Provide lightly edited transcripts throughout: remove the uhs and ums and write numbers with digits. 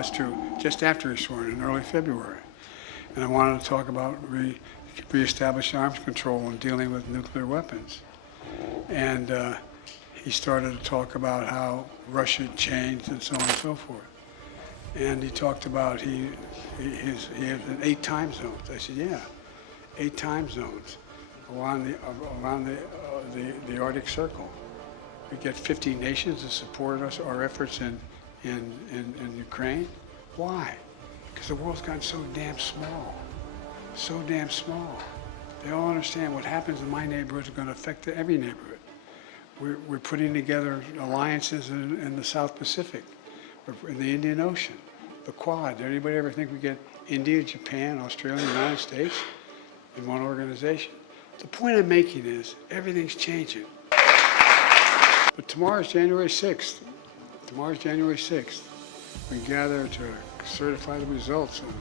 that's true, just after he swore in early February. And I wanted to talk about reestablish arms control and dealing with nuclear weapons. And he started to talk about how Russia had changed and so on and so forth. And he talked about he has 8 time zones. I said, yeah, 8 time zones around the Arctic Circle. We get 50 nations to support us, our efforts in Ukraine. Why? Because the world's gotten so damn small. So damn small. They all understand what happens in my neighborhood is going to affect every neighborhood. We're putting together alliances in the South Pacific, in the Indian Ocean, the Quad. Did anybody ever think we get India, Japan, Australia, United States in one organization? The point I'm making is everything's changing. But tomorrow's January 6th. Tomorrow's January 6th. We gather to certify the results of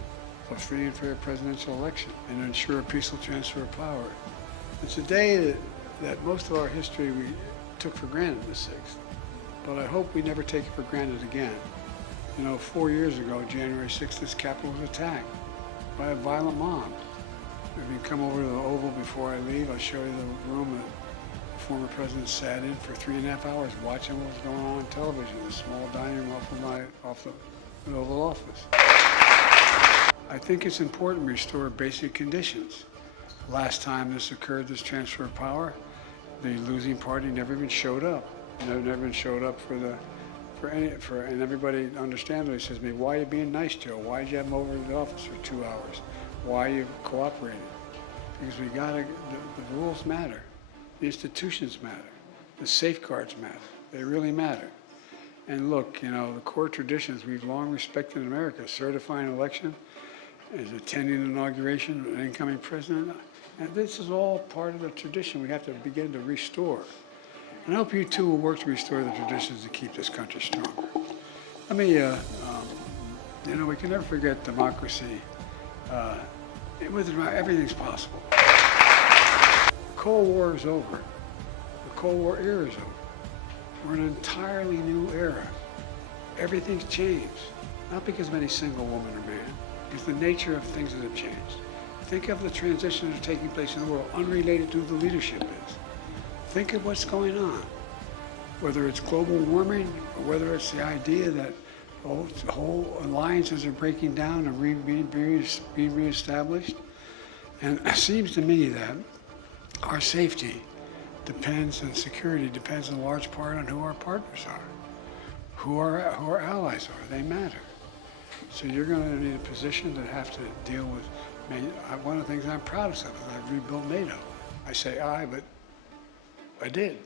a free and fair presidential election and ensure a peaceful transfer of power. It's a day that most of our history we took for granted the 6th. But I hope we never take it for granted again. You know, 4 years ago, January 6th, this Capitol was attacked by a violent mob. If you come over to the Oval before I leave, I'll show you the room that the former president sat in for 3.5 hours watching what was going on television, the small dining room off the Oval Office. I think it's important to restore basic conditions. Last time this occurred, this transfer of power, the losing party never even showed up. Never even showed up and everybody understandably says to me, why are you being nice, Joe? Why did you have him over to the office for 2 hours? Why are you cooperating? Because the rules matter. The institutions matter. The safeguards matter. They really matter. And look, you know, the core traditions we've long respected in America, certifying an election, is attending an inauguration of an incoming president. And this is all part of the tradition we have to begin to restore. And I hope you too will work to restore the traditions to keep this country stronger. Let me, you know, we can never forget democracy. Everything's possible. The Cold War is over. The Cold War era is over. We're in an entirely new era. Everything's changed. Not because of any single woman or man, because the nature of things that have changed. Think of the transitions that are taking place in the world, unrelated to who the leadership is. Think of what's going on. Whether it's global warming, or whether it's the idea that whole alliances are breaking down and being reestablished. And it seems to me that our safety depends, and security depends in large part on who our partners are, who our allies are. They matter. So you're going to need a position that have to deal with. One of the things I'm proudest of is I rebuilt NATO. I say I, but I did,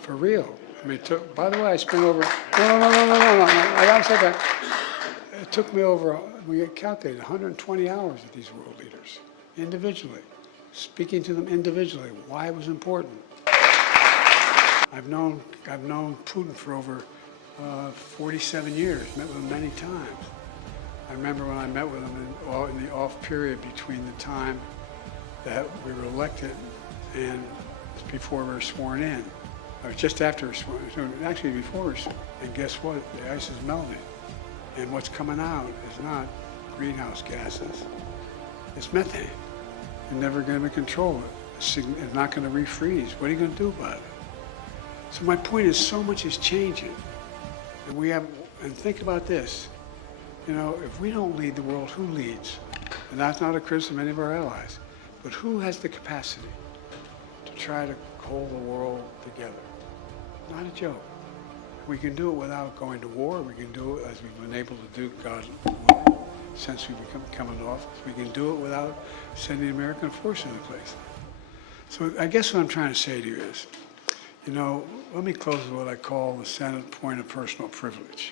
for real. I mean, by the way, I spent over, no, I gotta say that. It took me over, we calculated 120 hours with these world leaders, individually, speaking to them individually, why it was important. I've known Putin for over 47 years, met with him many times. I remember when I met with him in the off period between the time that we were elected and before we were sworn in. Or just after we were sworn in, actually before we were sworn in. And guess what? The ice is melting. And what's coming out is not greenhouse gases. It's methane. You're never going to control it. It's not going to refreeze. What are you going to do about it? So my point is, so much is changing. And think about this. You know, if we don't lead the world, who leads? And that's not a criticism of any of our allies. But who has the capacity to try to hold the world together? Not a joke. We can do it without going to war. We can do it as we've been able to do, God willing, since we've come into office. We can do it without sending American forces in place. So I guess what I'm trying to say to you is, you know, let me close with what I call the Senate point of personal privilege.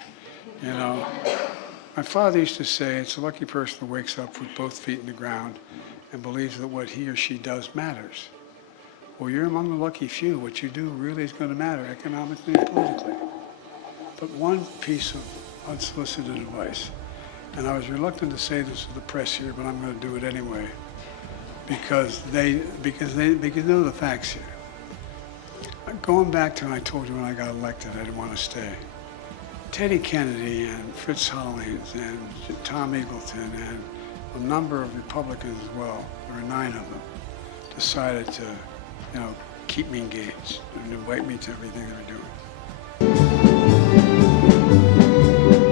You know, my father used to say, it's a lucky person who wakes up with both feet in the ground and believes that what he or she does matters. Well, you're among the lucky few. What you do really is going to matter economically and politically. But one piece of unsolicited advice, and I was reluctant to say this to the press here, but I'm going to do it anyway, because they know the facts here. Going back to when I told you when I got elected, I didn't want to stay. Teddy Kennedy and Fritz Hollings and Tom Eagleton and a number of Republicans as well, there were 9 of them, decided to, keep me engaged and invite me to everything they were doing.